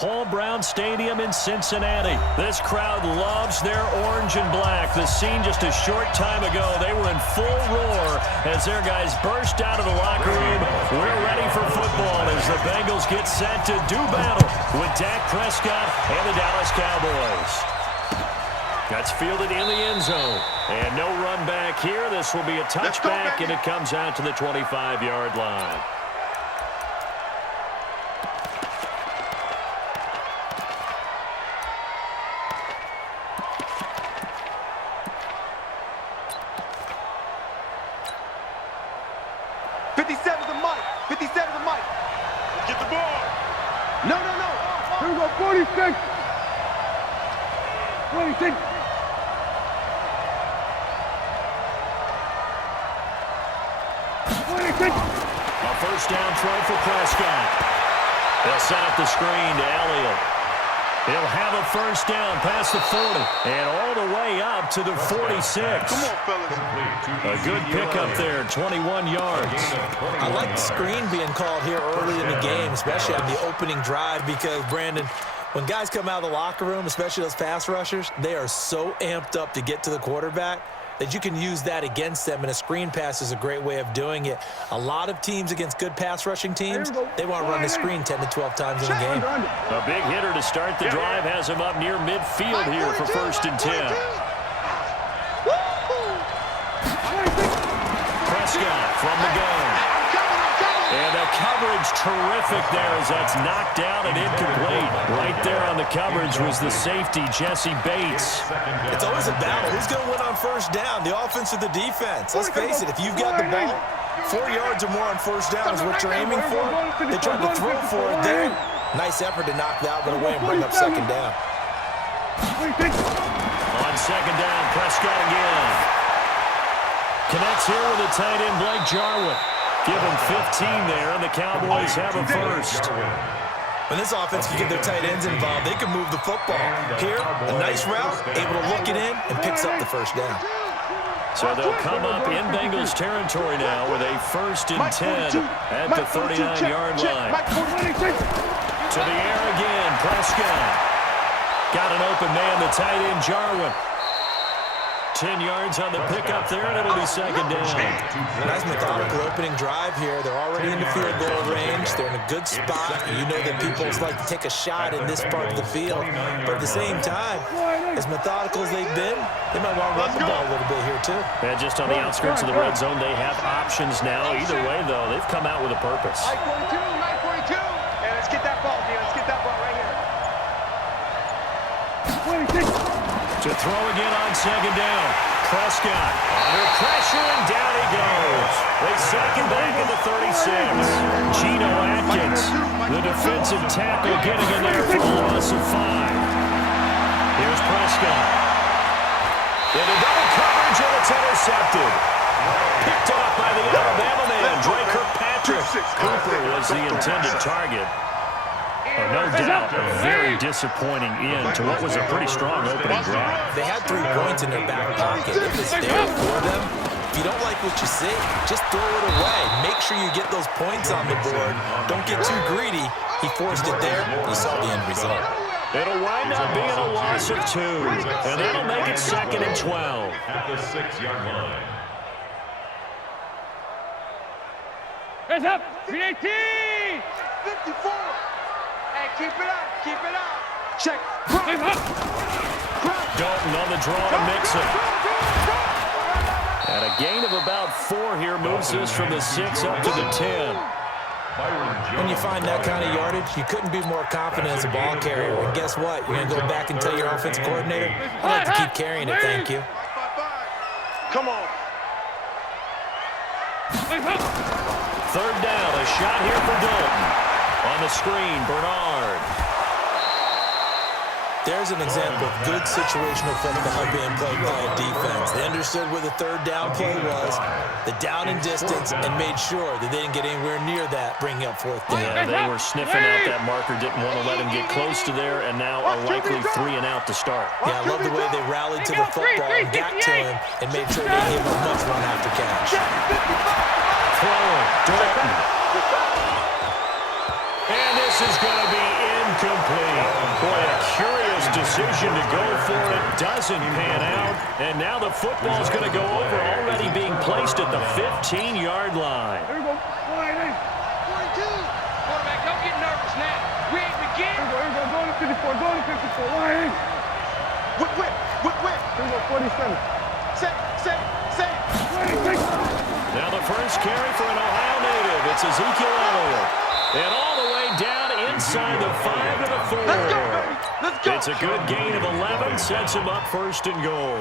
Paul Brown Stadium in Cincinnati. This crowd loves their orange and black. The scene just a short time ago, they were in full roar as their guys burst out of the locker room. We're ready for football as the Bengals get set to do battle with Dak Prescott and the Dallas Cowboys. That's fielded in the end zone. And no run back here. This will be a touchback, and it comes out to the 25-yard line. No. Here we go, 46. 26. A first down throw for Prescott. They'll set up the screen to Elliott. He'll have a first down past the 40 and all the way up to the 46. Come on, fellas. A good pickup there, 21 yards. I like the screen being called here early in the game, especially on the opening drive, because, Brandon, when guys come out of the locker room, especially those pass rushers, they are so amped up to get to the quarterback that you can use that against them, and a screen pass is a great way of doing it. A lot of teams against good pass rushing teams, they want to run the screen 10 to 12 times in a game. A big hitter to start the drive has him up near midfield here for 1st and 10. Prescott from the gun. And the coverage terrific there as that's knocked down and incomplete. Right there on the coverage was the safety, Jesse Bates. It's always a battle. Who's going to win on first down, the offense or the defense? Let's face it, if you've got the ball, 4 yards or more on first down is what you're aiming for. They tried to throw for it there. Nice effort to knock that one away and bring up second down. On second down, Prescott again. Connects here with the tight end, Blake Jarwin. Give him 15 there, and the Cowboys have a first. When this offense can get their tight ends involved, they can move the football. Here, a nice route, able to look it in, and picks up the first down. So they'll come up in Bengals territory now with a 1st and 10 at the 39-yard line. To the air again, Prescott. Got an open man, the tight end, Jarwin. 10 yards on the pickup there, and it'll be second down. Nice methodical opening drive here. They're already in the field goal range. They're in a good spot. You know that people like to take a shot in this part of the field. But at the same time, as methodical as they've been, they might want to run the ball a little bit here, too. And just on the outskirts of the red zone, they have options now. Either way, though, they've come out with a purpose. 942. And let's get that ball, dude. Let's get that ball right here. 26. To throw again on second down. Prescott under pressure, and down he goes. They sack him back at the 36. Geno Atkins, the defensive tackle, getting in there for a loss of 5. Here's Prescott. Into double coverage, and it's intercepted. Picked off by the Alabama man, Drake Kirkpatrick. Cooper was the intended target. No doubt, a very disappointing end to what was a pretty strong opening drive. They had 3 points in their back pocket. It was there for them. If you don't like what you see, just throw it away. Make sure you get those points on the board. Don't get too greedy. He forced it there. You saw the end result. It'll wind up being a loss of 2, and that'll make it 2nd and 12. At the 6-yard line. Hands up. 318. 54. Hey, keep it up. Keep it up. Check. Dalton on the draw to Mixon. And a gain of about 4 here moves us from the 6 up to the 10. When you find that kind of yardage, you couldn't be more confident as a ball carrier. And guess what? You're going to go back and tell your offensive coordinator, I'd like to keep carrying it, thank you. Come on. 3rd down, a shot here for Dalton. On the screen, Bernard. There's an example of good situational football being played by a defense. They understood where the 3rd down play was, the down and distance, and made sure that they didn't get anywhere near that, bringing up 4th down. Yeah, they were sniffing out that marker, didn't want to let him get close to there, and now a likely 3 and out to start. Yeah, I love the way they rallied to the football and got to him and made sure they gave him much run after catch. Throwing, Dalton. And this is going to be incomplete. Boy, a curious decision to go for it. Doesn't pan out. And now the football's going to go over, already being placed at the 15-yard line. Here we go. 42. Quarterback, don't get nervous now. We ain't begin. Here we go. Go to 54. Go to 54. Line. Whip. Here we go. 47. Set. Now the first carry for an Ohio native. It's Ezekiel Elliott. And all the way down inside the 5 to the 4. Let's go. It's a good gain of 11. Sets him up first and goal.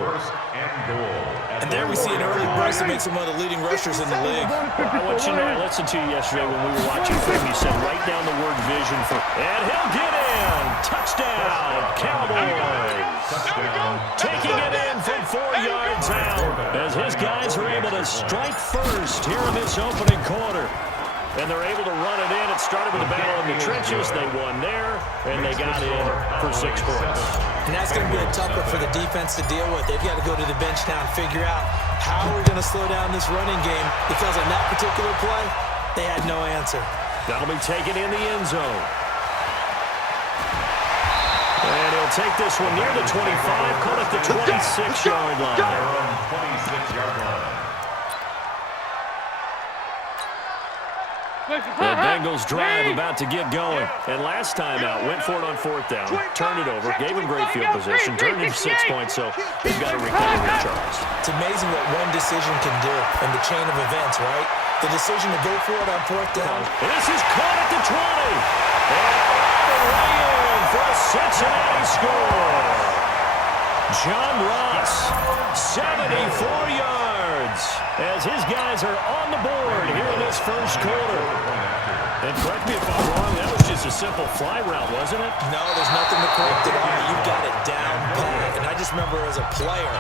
And there we see an early burst that makes him one of the leading rushers in the league. I want you to know, I listened to you yesterday when we were watching film. You said write down the word vision for, and he'll get in. Touchdown, Cowboys. Taking it in from 4 yards out as his guys are able to strike first here in this opening quarter. And they're able to run it in. It started with a battle in the trenches. They won there, and they got in for 6 points. And that's going to be a tough one for the defense to deal with. They've got to go to the bench now and figure out how we're going to slow down this running game, because on that particular play, they had no answer. That'll be taken in the end zone. And he'll take this one near the 25, call it the 26-yard line. 26-yard line. The Bengals drive about to get going. And last time out, went for it on 4th down, turned it over, gave him great field position, turned into 6 points, so they've got to recover their Charles. It's amazing what one decision can do in the chain of events, right? The decision to go for it on 4th down. And this is caught at the 20. And all the way in for a Cincinnati score. John Ross, 74 yards, as his guys are on the board here in this first quarter. And correct me if I'm wrong, that was just a simple fly route, wasn't it? No, there's nothing to correct it on. You've got it down pat. And I just remember as a player,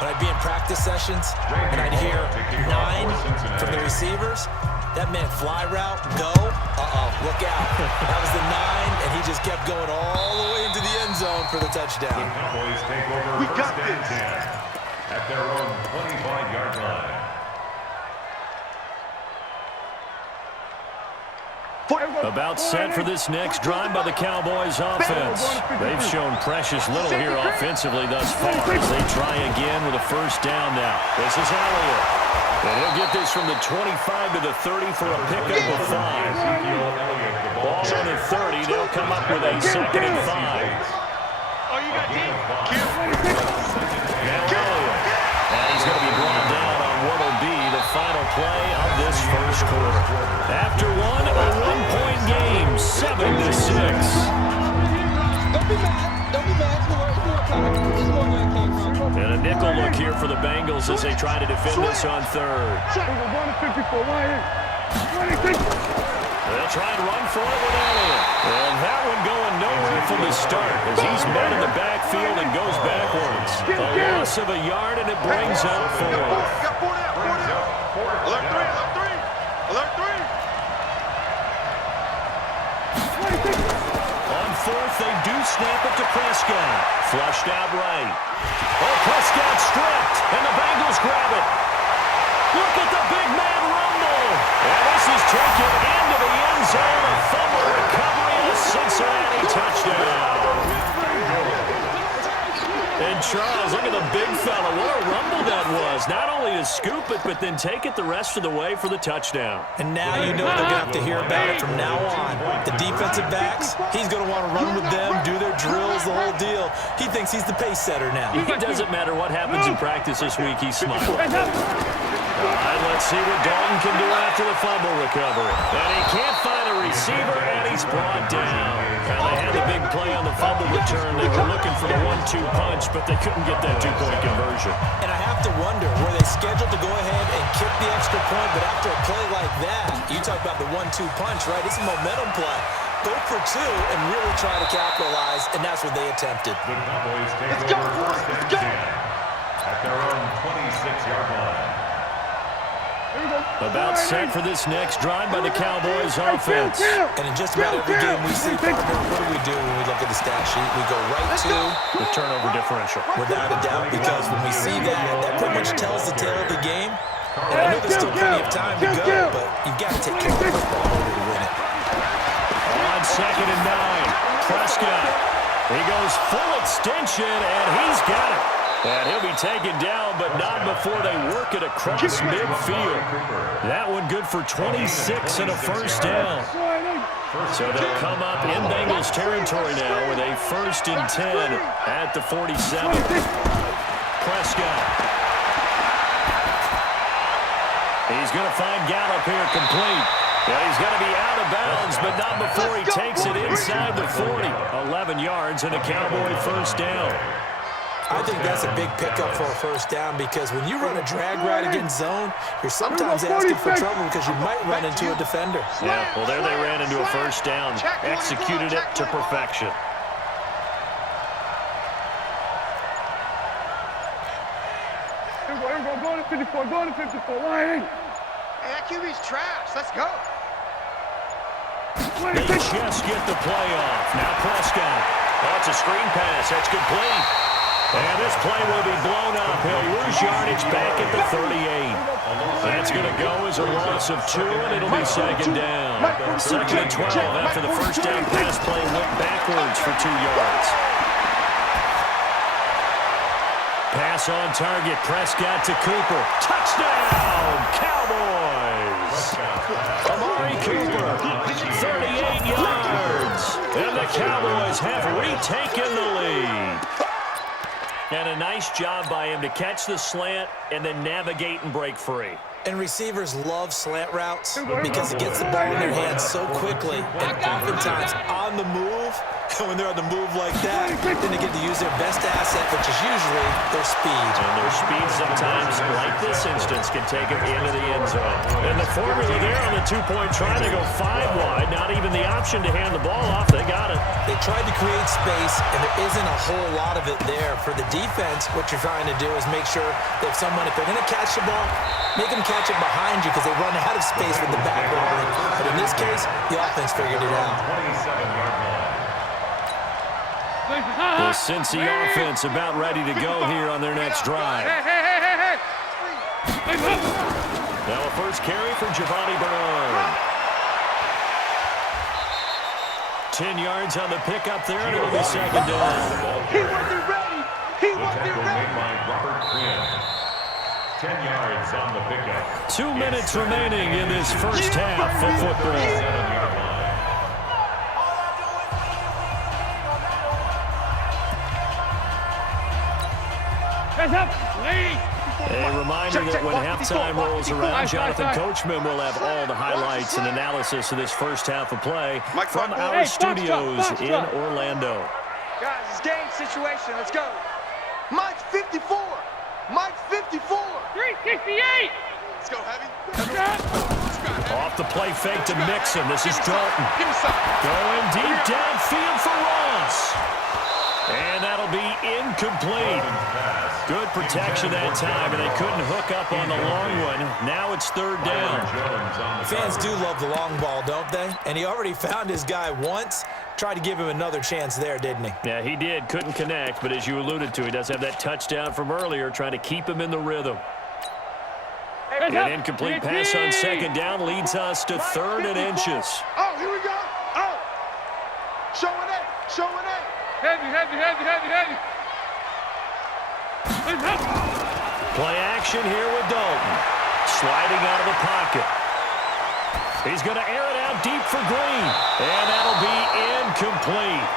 when I'd be in practice sessions and I'd hear 9 from the receivers, that meant fly route, go, look out. That was the 9, and he just kept going all the way into the end zone for the touchdown. The Cowboys take over first and 10 at their own 25-yard line. About set for this next drive by the Cowboys offense. They've shown precious little here offensively thus far as they try again with a first down now. This is Elliott. And he'll get this from the 25 to the 30 for a pickup of 5. Ball on the 30. They'll come up with a 2nd and 5. Oh, you got deep. Now Elliott. And he's going to be brought down on what will be the final play of this first quarter. After one, a 1-point game, 7-6. Don't be mad. Don't be mad. This is where it came from. And a nickel look here for the Bengals as they try to defend this on 3rd. They'll try and run for it with Elliott. And that one going nowhere from the start as he's met in the backfield and goes backwards. A loss of a yard, and it brings up 4. Alert 3. Alert 3. On 4th, they do snap it to Prescott. Flushed out right. Oh, Prescott stripped, and the Bengals grab it. Look at the big man rumble. And this is taken into the end zone. A fumble recovery and a Cincinnati touchdown. And Charles, look at the big fella. What a rumble that was. Not only to scoop it, but then take it the rest of the way for the touchdown. And now you know they're going to have to hear about it from now on. The defensive backs, he's going to want to run with them, do their drills, the whole deal. He thinks he's the pace setter now. It doesn't matter what happens in practice this week, he's smiling. All right, let's see what Dalton can do after the fumble recovery. And he can't find a receiver, and he's brought down. Now, they had the big play on the fumble return. They were looking for the 1-2 punch, but they couldn't get that 2-point conversion. And I have to wonder, were they scheduled to go ahead and kick the extra point, but after a play like that, you talk about the 1-2 punch, right? It's a momentum play. Go for 2 and really try to capitalize, and that's what they attempted. The Cowboys take over first and 10 at their own 26-yard line. About set for this next drive by the Cowboys offense. And in just about every game we see, partner, what do when we look at the stat sheet? We go right to the turnover differential. Without a doubt, because when we see that, that pretty much tells the tale of the game. And I know there's still plenty of time to go, but you've got to take care of the football in order to win it. On 2nd and 9. Prescott. He goes full extension, and he's got it. And he'll be taken down, but not before they work it across midfield. That one good for 26 and a first down. So they'll come up in Bengals territory now with a 1st and 10 at the 47. Prescott. He's going to find Gallup here complete. Yeah, he's going to be out of bounds, but not before he takes it inside the 40. 11 yards and a Cowboy first down. I think that's a big pickup for a first down because when you run a drag route against zone, you're sometimes asking for trouble because you might run into a defender. Yeah, well, there they ran into a first down. Executed it to perfection. Go to 54, go to 54, line. Hey, that QB's trash. Let's go. They just get the play off. Now Prescott. Oh, it's a screen pass. That's complete. And this play will be blown up. He'll lose yardage back at the 38. That's going to go as a loss of 2, and it'll be 2nd down. 2nd and 12 after the first down pass play went backwards for 2 yards. Pass on target. Prescott to Cooper. Touchdown, Cowboys! Amari Cooper, 38 yards. And the Cowboys have retaken the lead. And a nice job by him to catch the slant and then navigate and break free. And receivers love slant routes because it gets the ball in their hands so quickly and oftentimes on the move. And when they're on the move like that, then they get to use their best asset, which is usually their speed. And their speed sometimes, like this instance, can take them into the end zone. And the formula there on the 2-point try to go 5 wide. Not even the option to hand the ball off. They got it. They tried to create space, and there isn't a whole lot of it there. For the defense, what you're trying to do is make sure that if they're going to catch the ball, make them catch it behind you because they run out of space with the back line. But in this case, the offense figured it out. 27-yard line. The Cincy offense about ready to go here on their next drive. Now a first carry for Giovanni Bernard. 10 yards on the pickup there, and it'll be 2nd down. He wasn't ready. He wasn't Tackle ready. made by Robert Quinn. 10 yards on the pickup. 2 minutes remaining in this first half of football. 7-yard line. A reminder that when halftime rolls around, Jonathan Coachman will have all the highlights and analysis of this first half of play from our studios in Orlando. Guys, it's game situation. Let's go. Mike's 54. Mike's 54. 368. Let's go, Heavy. Off the play fake to Mixon. This is Dalton. Give me something. Going deep downfield for Ross. And that'll be incomplete. Good protection that time, and they couldn't hook up on the long one. Now it's 3rd down. Fans do love the long ball, don't they? And he already found his guy once. Tried to give him another chance there, didn't he? Yeah, he did. Couldn't connect, but as you alluded to, he does have that touchdown from earlier, trying to keep him in the rhythm. An incomplete pass on 2nd down leads us to 3rd and inches. Oh, here we go. Oh. Showing it. Showing it. Heavy. Play action here with Dalton. Sliding out of the pocket. He's going to air it out deep for Green. And that'll be incomplete.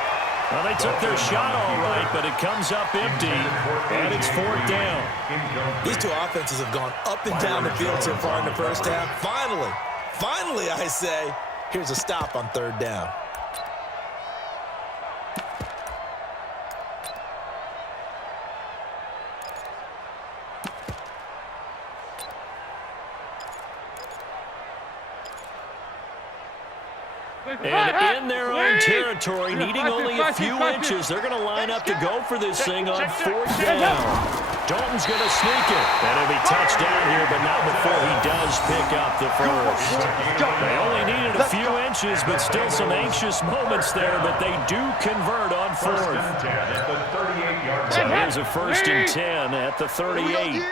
Well, they took their shot all right, but it comes up empty, and it's 4th down. These two offenses have gone up and down the field so far in the first half. Finally, I say, here's a stop on 3rd down. And in their own territory, needing only a few inches, they're going to line up to go for this thing on 4th down. Dalton's going to sneak it. And it'll be touchdown here, but not before he does pick up the first. They only needed a few inches, but still some anxious moments there, but they do convert on 4th. So here's a 1st and 10 at the 38.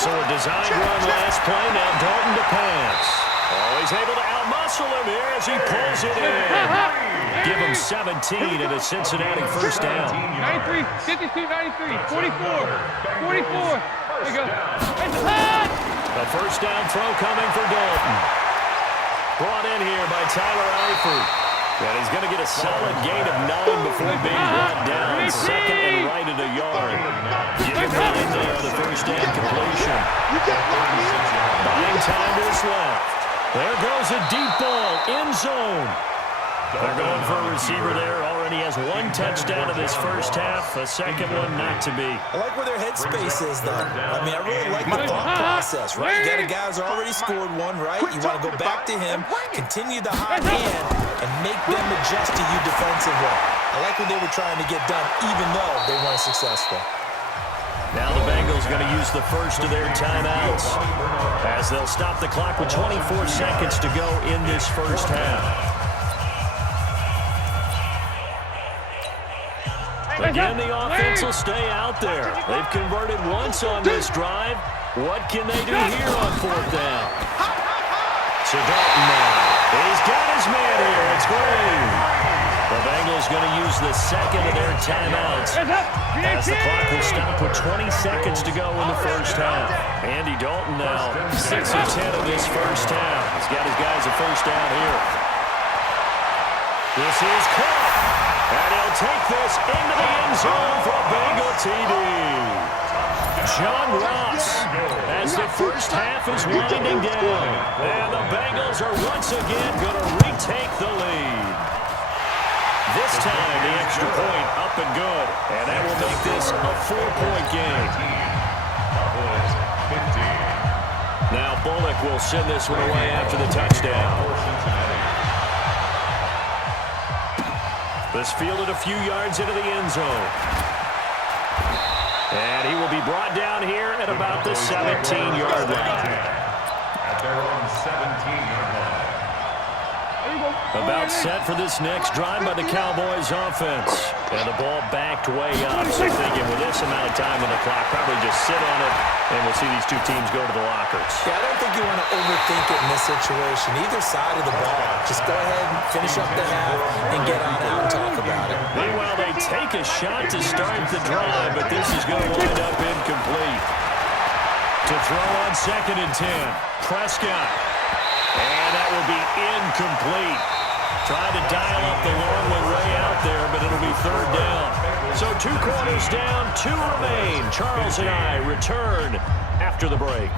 So a design run last play, now Dalton to pass. Oh, he's able to outmuscle him here as he pulls it in. Give him 17 and a Cincinnati first down. 93, 52, 93, 44, 44. There you go. A first down throw coming for Dalton. Brought in here by Tyler Eifert. And he's going to get a solid gain of 9 before being brought down. Second and right at a yard. Give him 9 there on the first down completion. Buying time is left. There goes a deep ball, end zone. They're going for a receiver there. Already has 1 touchdown in this first half. A second one not to be. I like where their headspace is, though. I mean, I really like the thought process, right? You got a guy who's already scored one, right? You want to go back to him, continue the hot hand, and make them adjust to you defensively. I like what they were trying to get done, even though they weren't successful. Now the Bengals going to use the first of their timeouts as they'll stop the clock with 24 seconds to go in this first half. Again, the offense will stay out there. They've converted once on this drive. What can they do here on 4th down? So Dalton now. He's got his man here. It's Green. The Bengals going to use the second of their timeouts as the clock will stop with 20 seconds to go in the first half. Andy Dalton now 6 of 10 of this first half. He's got his guys a first down here. This is caught. And he'll take this into the end zone for a Bengal TD. John Ross as the first half is winding down. And the Bengals are once again going to retake the lead. This time, the extra point up and good. And that will make this a 4-point game. Now Bullock will send this one away after the touchdown. This fielded a few yards into the end zone. And he will be brought down here at about the 17-yard line. At their own 17-yard line. About set for this next drive by the Cowboys offense. And the ball backed way up. So thinking with this amount of time on the clock, probably just sit on it, and we'll see these two teams go to the lockers. Yeah, I don't think you want to overthink it in this situation. Either side of the ball. Just go ahead and finish up the half and get on out and talk about it. Meanwhile, they take a shot to start the drive, but this is going to wind up incomplete. To throw on 2nd and 10, Prescott. And that will be incomplete. Tried to dial up the long one way out there, but it'll be 3rd down. So 2 quarters down, 2 remain. Charles and I return after the break.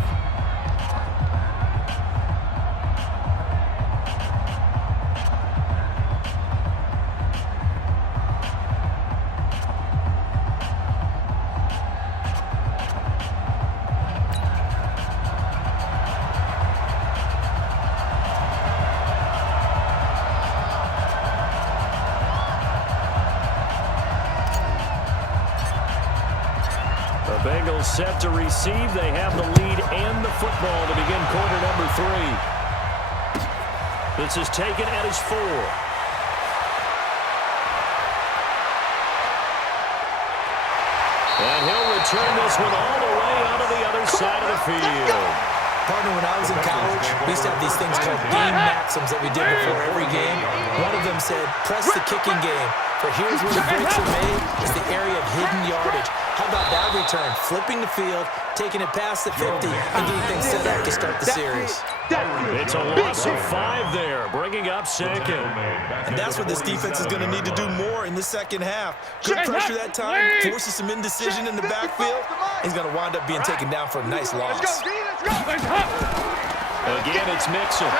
Bengals set to receive. They have the lead and the football to begin quarter number 3. This is taken at his 4. And he'll return this one all the way out of the other side of the field. Partner, when I was in college, we used to have these things called game maxims that we did before every game. One of them said, press the kicking game. For here's where the breaks are made, is the area of hidden yardage. How about that return? Flipping the field, taking it past the 50, and getting things set up to start the series. It's a loss of 5 there, bringing up 2nd. And that's what this defense is going to need to do more in the second half. Good pressure that time, forces some indecision in the backfield. He's going to wind up being taken down for a nice loss. Again, it's Mixon.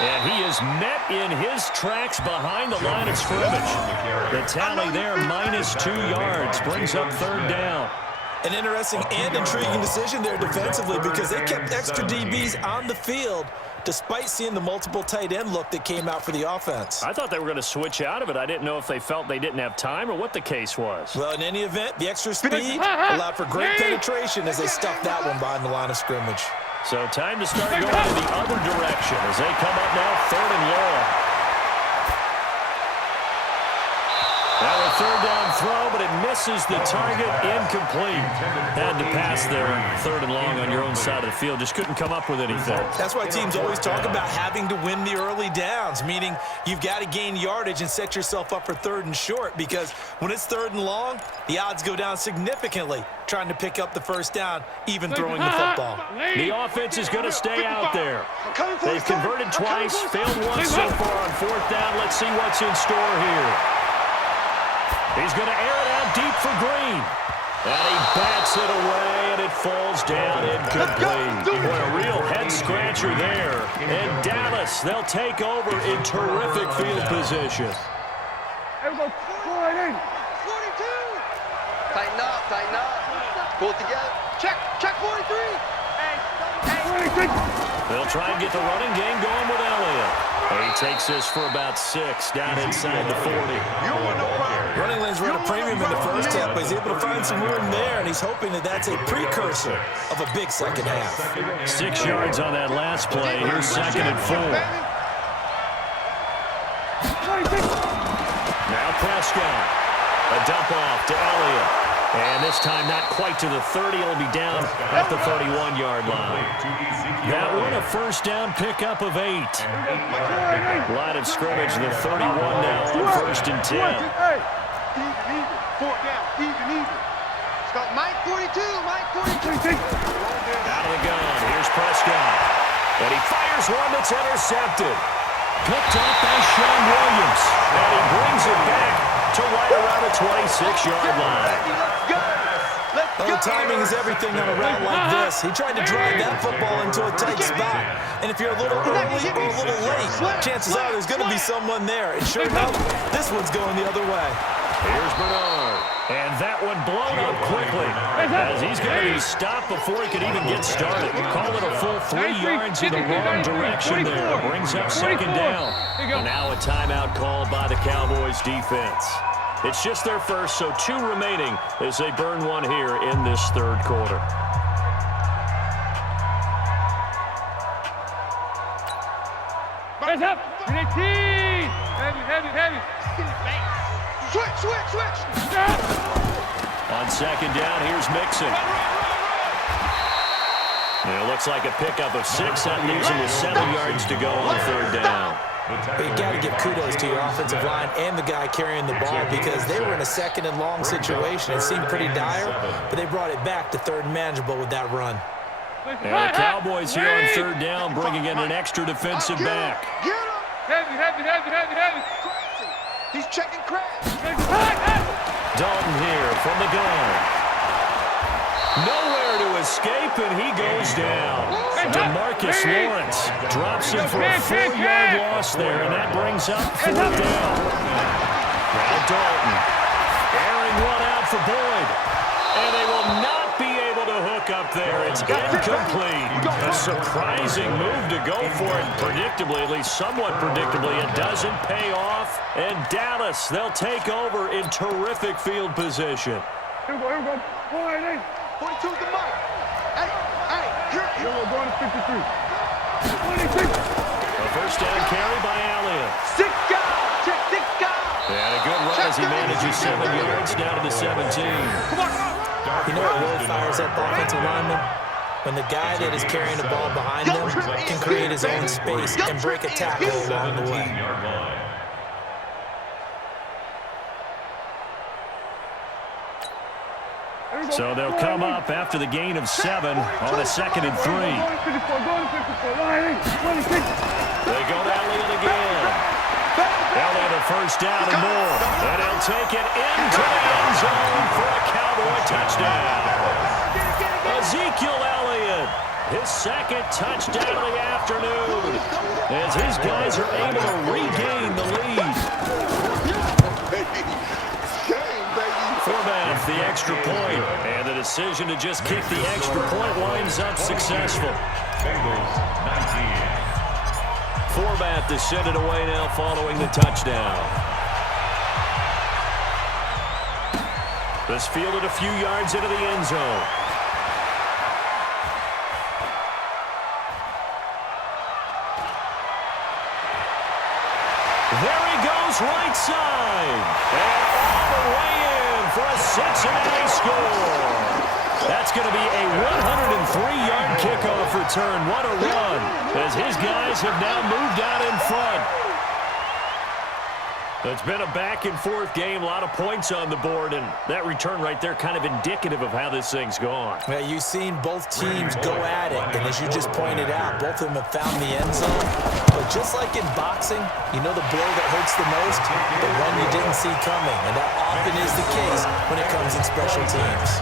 And he is met in his tracks behind the line of scrimmage. The tally there, -2 yards, brings up 3rd down. An interesting and intriguing decision there defensively because they kept extra DBs on the field despite seeing the multiple tight end look that came out for the offense. I thought they were going to switch out of it. I didn't know if they felt they didn't have time or what the case was. Well, in any event, the extra speed allowed for great penetration as they stuffed that one behind the line of scrimmage. So time to start going in the other direction as they come up now 3rd and long. Now a 3rd down throw, but it misses the target. Incomplete. Had to pass there, 3rd and long on your own side of the field. Just couldn't come up with anything. That's why teams always talk about having to win the early downs, meaning you've got to gain yardage and set yourself up for 3rd and short, because when it's 3rd and long, the odds go down significantly trying to pick up the first down, even throwing the football. The offense is going to stay out there. They've converted twice, failed once so far on 4th down. Let's see what's in store here. He's going to air it out deep for Green. And he bats it away, and it falls down incomplete. Boy, a real head-scratcher there. And Dallas, they'll take over in terrific field position. Here we go. 42. Tighten up. Pull it together. Check 43. Hey. They'll try and get the running game going with Elliott. He takes this for about 6 down inside the 40. Running lanes were at a premium in the first half, but he's able to find some room there, and he's hoping that that's a precursor of a big second half. 6 yards on that last play. Here's 2nd and 4. Now Prescott. A dump off to Elliott. And this time not quite to the 30. It'll be down at the 31-yard line. That one a first down pickup of 8. Line of scrimmage, the 31 now on 1st and 10. Even. 4th down. Even. Let's go. Mike 42. Out of the gun. Here's Prescott. And he fires one that's intercepted. Picked up by Sean Williams. And he brings it back to right around the 26-yard line. The timing is everything on a route like this. He tried to drive that football into a tight spot. And if you're a little early or a little late, chances are there's going to be someone there. And sure enough, this one's going the other way. Here's Bernard. And that one blown up quickly, as he's going to be stopped before he could even get started. Call it a full 3 yards in the wrong direction there. Brings up 2nd down. And now a timeout called by the Cowboys defense. It's just their first, so 2 remaining as they burn one here in this 3rd quarter. Hands up. Heavy. Switch. On 2nd down, here's Mixon. And it looks like a pickup of 6. That leaves him with 7 yards to go on 3rd down. But you got to give kudos to your offensive line and the guy carrying the ball, because they were in a 2nd and long situation. It seemed pretty dire, but they brought it back to 3rd and manageable with that run. And the Cowboys here on 3rd down, bringing in an extra defensive back. Get him. Heavy. He's checking crash. Dalton here from the gun. Nowhere to escape, and he goes down. DeMarcus Lawrence drops him for a 4-yard loss there, and that brings up 4th down. Now Dalton airing one out for Boyd, and they will not be able to hook up there. It's incomplete. A surprising move to go for it, predictably, at least somewhat predictably. It doesn't pay off, and Dallas, they'll take over in terrific field position. Here we go. 42 to Mike. Here we're going to 53. 26. A first down carry by Elliott. 6 guys. And a good run as he manages 7 yards down to the 17. Come on. You know what really fires up offensive linemen? When the guy that is carrying the ball behind them can create his own space and break a tackle along the way. So they'll come up after the gain of 7 on a 2nd and 3. They go to Elliott again. Elliott a first down and more. And he'll take it into the end zone for a Cowboy touchdown. Ezekiel Elliott, his 2nd touchdown of the afternoon, as his guys are able to regain the lead. Forbath, the extra point, and the decision to just kick the extra point winds up successful. Forbath to send it away now following the touchdown. This fielded a few yards into the end zone. There he goes, right side. And all the way in. for a Cincinnati score. That's going to be a 103-yard kickoff return. What a run, as his guys have now moved out in front. It's been a back-and-forth game, a lot of points on the board, and that return right there kind of indicative of how this thing's gone. Yeah, you've seen both teams go at it, and as you just pointed out, both of them have found the end zone. But just like in boxing, you know the blow that hurts the most? The one you didn't see coming, and that often is the case when it comes in special teams.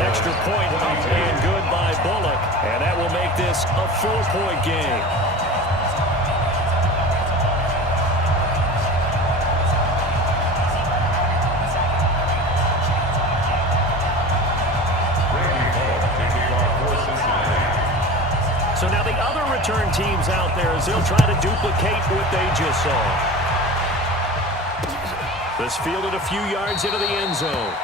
Extra point up and good by Bullock, and that will make this a 4-point game. So now the other return teams out there as they'll try to duplicate what they just saw. This fielded a few yards into the end zone.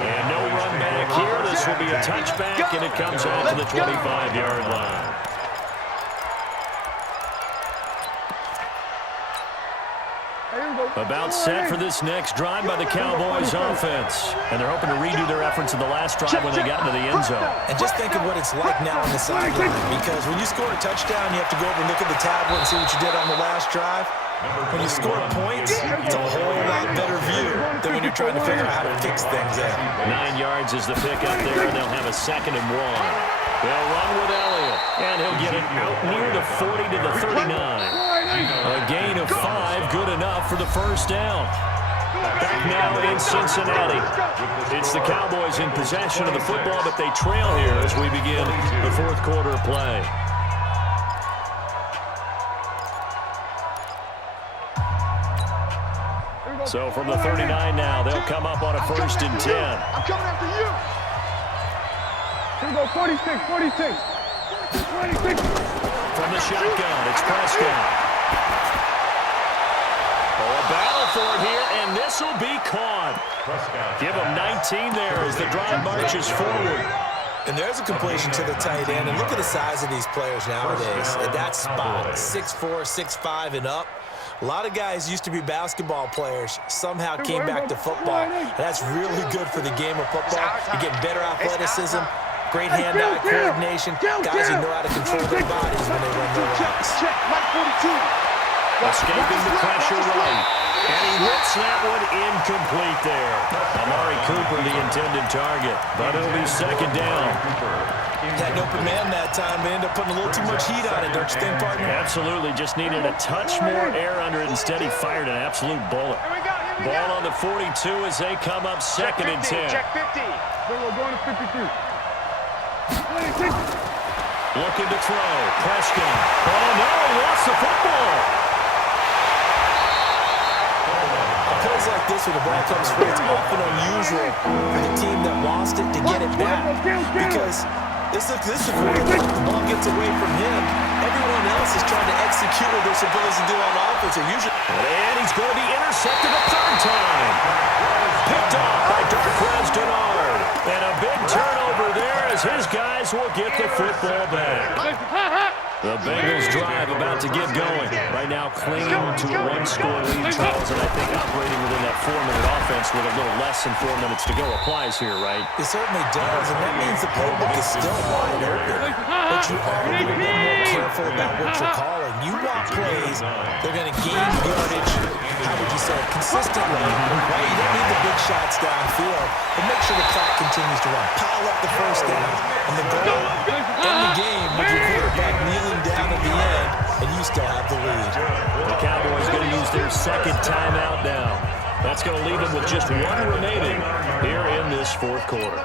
And no run back here. This will be a touchback, and it comes out to the 25-yard line. About set for this next drive by the Cowboys offense. And they're hoping to redo their efforts in the last drive when they got into the end zone. And just think of what it's like now on the sideline, because when you score a touchdown, you have to go over and look at the tablet and see what you did on the last drive. When you score points, it's a whole lot better view than when you're trying to figure out how to fix things there. 9 yards is the pick up there, and they'll have a 2nd and 1. They'll run with Elliott, and he'll get it out near the 40 to the 39. A gain of 5, good enough for the first down. Back now in Cincinnati. It's the Cowboys in possession of the football, but they trail here as we begin the 4th quarter play. So from the 39 now, they'll come up on a 1st and 10. I'm coming after you. Here we go, 46, 46. 46. From the shotgun, it's Prescott. Oh, a battle for it here, and this will be caught. Give him 19 there as the drive marches forward. And there's a completion to the tight end, and look at the size of these players nowadays. At that spot, 6'4", 6'5", and up. A lot of guys used to be basketball players, somehow came back to football. And that's really good for the game of football. You're getting better athleticism, great hand-eye coordination, guys who know how to control their bodies when they run their routes. Escaping the pressure right. And he hits that one incomplete there. Amari Cooper, the intended target. But it'll be 2nd down. Had an open man that time. They end up putting a little too much heat on it, don't you think, partner? Absolutely. Just needed a touch more air under it. Instead, he fired an absolute bullet. Ball on the 42 as they come up 2nd and 10. Check 50. We're going to 52. 26. Looking to throw. Prescott. Oh, no. He lost the football. Plays like this when the ball comes free, it's often unusual for the team that lost it to get it back, because this is where the ball gets away from him. Everyone else is trying to execute what they're supposed to do on offense. And he's going to be intercepted a 3rd time. Picked off by Darquez Denard. And a big turnover there as his guys will get the football back. The Bengals drive about to get going. Right now clinging to a 1-score lead, Charles, and I think operating within that 4-minute offense with a little less than 4 minutes to go applies here, right? It certainly does, and that means the playbook is still wide open. But you are a little bit more careful about what you're calling. You want plays, they're going to gain yardage, how would you say, consistently. Right? You don't need the big shots downfield, but make sure the clock continues to run. Pile up the first down, and the goal in the game with your quarterback kneeling down at the end, and you still have the lead. The Cowboys going to use their 2nd timeout now. That's going to leave them with just 1 remaining here in this 4th quarter.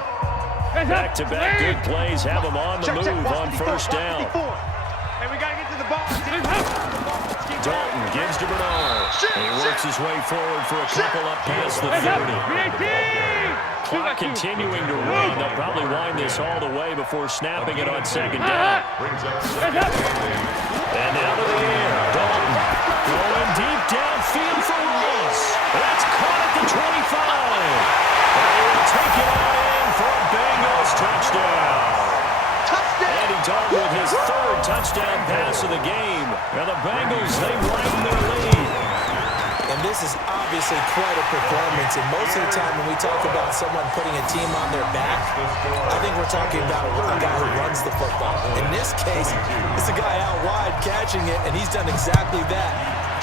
Back-to-back good plays have them on the move on 1st down. And we got to get to the ball. Dalton gives to Bernard. And he works his way forward for a couple up past the 30. Clock continuing to run. They'll probably wind this all the way before snapping it on 2nd down. And out of the air, Dalton going deep downfield for Ross. That's caught at the 25. And he will take it on in for a Bengals touchdown. Andy Dalton with his 3rd touchdown pass of the game. Now the Bengals, they widen their lead. And And this is obviously quite a performance. And most of the time when we talk about someone putting a team on their back, I think we're talking about a guy who runs the football. In this case, it's a guy out wide catching it, and he's done exactly that,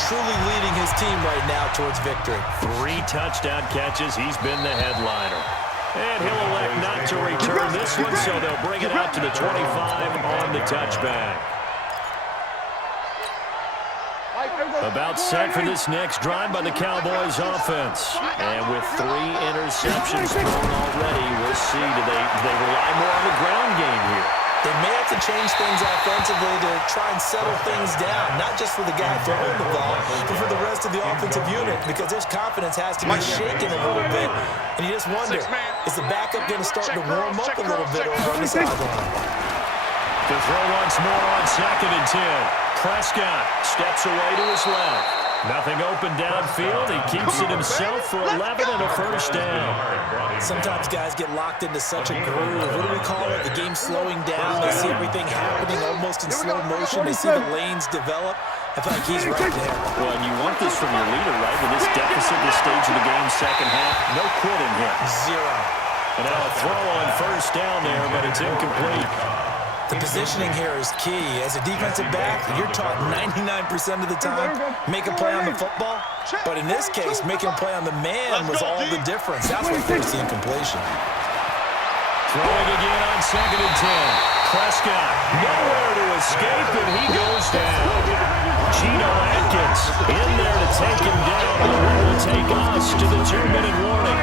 truly leading his team right now towards victory. 3 touchdown catches. He's been the headliner. And he'll elect not to return this one, so they'll bring it out to the 25 on the touchback. About set for this next drive by the Cowboys offense. And with 3 interceptions thrown already, we'll see. Do they rely more on the ground game here? They may have to change things offensively to try and settle things down, not just for the guy throwing the ball, but for the rest of the offensive unit, because their confidence has to be shaken a little bit. And you just wonder, is the backup going to start to warm up a little bit over on the sideline? To throw once more on 2nd and 10. Prescott steps away to his left. Nothing open downfield. He keeps it himself for 11 and a first down. Sometimes guys get locked into such a groove. What do we call it? The game slowing down. They see everything happening almost in slow motion. They see the lanes develop. I feel like he's right there. Well, and you want this from your leader, right? With this deficit, this stage of the game, second half, no quitting here. 0. And now a throw on first down there, but it's incomplete. The positioning here is key. As a defensive back, you're taught 99% of the time, make a play on the football. But in this case, making a play on the man was all the difference. That's what forced the incompletion. Throwing again on 2nd and 10. Prescott, nowhere to escape, and he goes down. Geno Atkins in there to take him down, and we will take us to the 2-minute warning.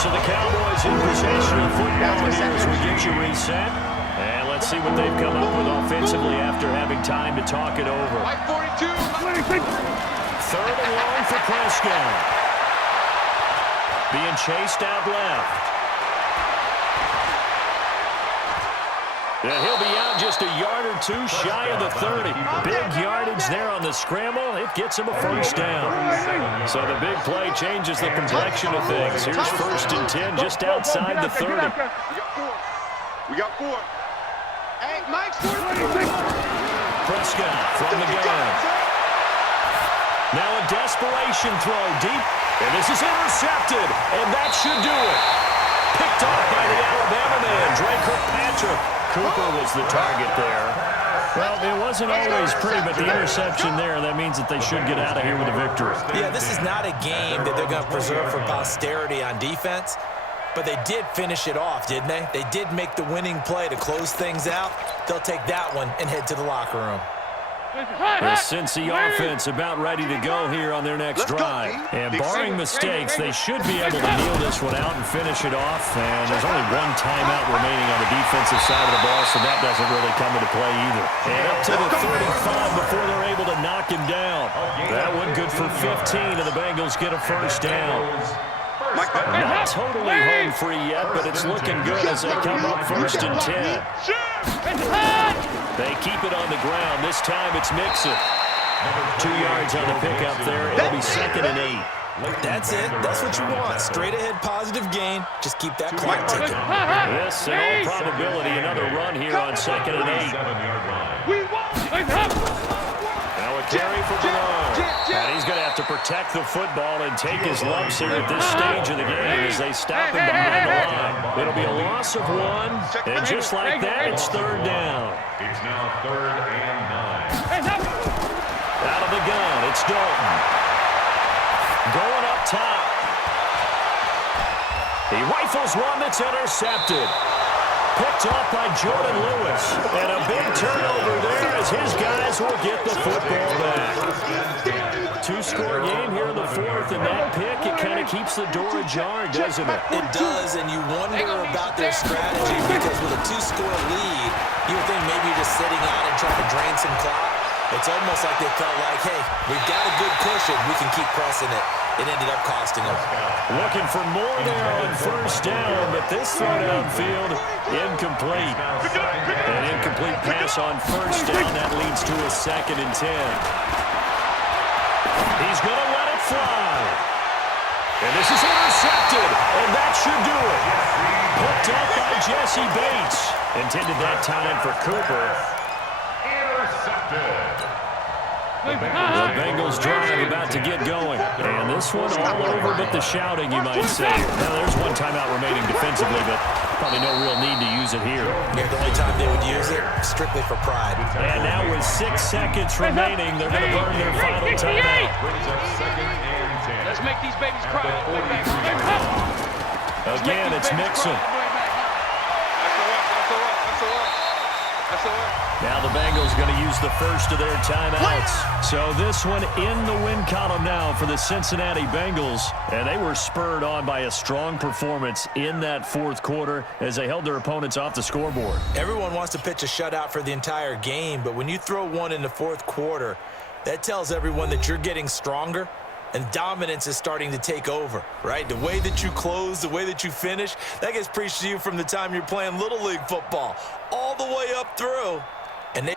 So the Cowboys in possession of the football here as we get you reset. And let's see what they've come up with offensively after having time to talk it over. 42. 3rd and long for Prescott. Being chased out left. And he'll be out just a yard or 2 shy of the 30. Big yardage there on the scramble. It gets him a first down. So the big play changes the complexion of things. Here's 1st and 10 just outside the 30. We got 4. Hey, Mike's 4. Prescott from the gun. Now a desperation throw deep. And this is intercepted. And that should do it. Picked off by the Alabama man, Dre Kirkpatrick. Cooper was the target there. Well, it wasn't always pretty, but the interception there, that means that they should get out of here with a victory. Yeah, this is not a game that they're going to preserve for posterity on defense, but they did finish it off, didn't they? They did make the winning play to close things out. They'll take that one and head to the locker room. The Cincy offense about ready to go here on their next drive. And barring mistakes, they should be able to kneel this one out and finish it off. And there's only 1 timeout remaining on the defensive side of the ball, so that doesn't really come into play either. And up to the 35 before they're able to knock him down. That one good for 15, and the Bengals get a first down. Not totally home free yet, but it's looking good as they come up 1st and 10. They keep it on the ground. This time it's Mixon. 2 yards on the pickup there. It'll be 2nd and 8. That's it. That's what you want. Straight ahead positive gain. Just keep that clock ticking. Yes, in all probability, another run here on 2nd and 8. Now a carry for Bernard. And he's going to have to protect the football and take his lumps here at this stage of the game as they stop him behind the line. It'll be a loss of 1, and just like that, it's 3rd down. It's now 3rd and 9. Out of the gun, it's Dalton. Going up top. He rifles one that's intercepted. Picked off by Jordan Lewis. And a big turnover there as his guys will get the football back. 2-score game here in the 4th, and that pick, it kind of keeps the door ajar, doesn't it? It does, and you wonder about their strategy because with a 2-score lead, you would think maybe you're just sitting on and trying to drain some clock. It's almost like they felt like, hey, we've got a good cushion. We can keep pressing it. It ended up costing them. Looking for more there on 1st down, but this throw downfield, incomplete. An incomplete pass on 1st down. That leads to a 2nd and 10. He's going to let it fly. And this is intercepted, and that should do it. Picked up by Jesse Bates. Intended that time for Cooper. Intercepted. The Bengals drive about to get going. And this one all over but the shouting, you might say. Now, there's one timeout remaining defensively, but probably no real need to use it here. Yeah, the only time they would use it, strictly for pride. And now with 6 seconds remaining, they're going to burn their final timeout. Brings up 2nd and 10. Let's make these babies cry all the way back. Again, it's Mixon. That's the one. Now the Bengals going to use the first of their timeouts. So this one in the win column now for the Cincinnati Bengals. And they were spurred on by a strong performance in that fourth quarter as they held their opponents off the scoreboard. Everyone wants to pitch a shutout for the entire game, but when you throw one in the fourth quarter, that tells everyone that you're getting stronger and dominance is starting to take over, right? The way that you close, the way that you finish, that gets preached to you from the time you're playing Little League football all the way up through. And they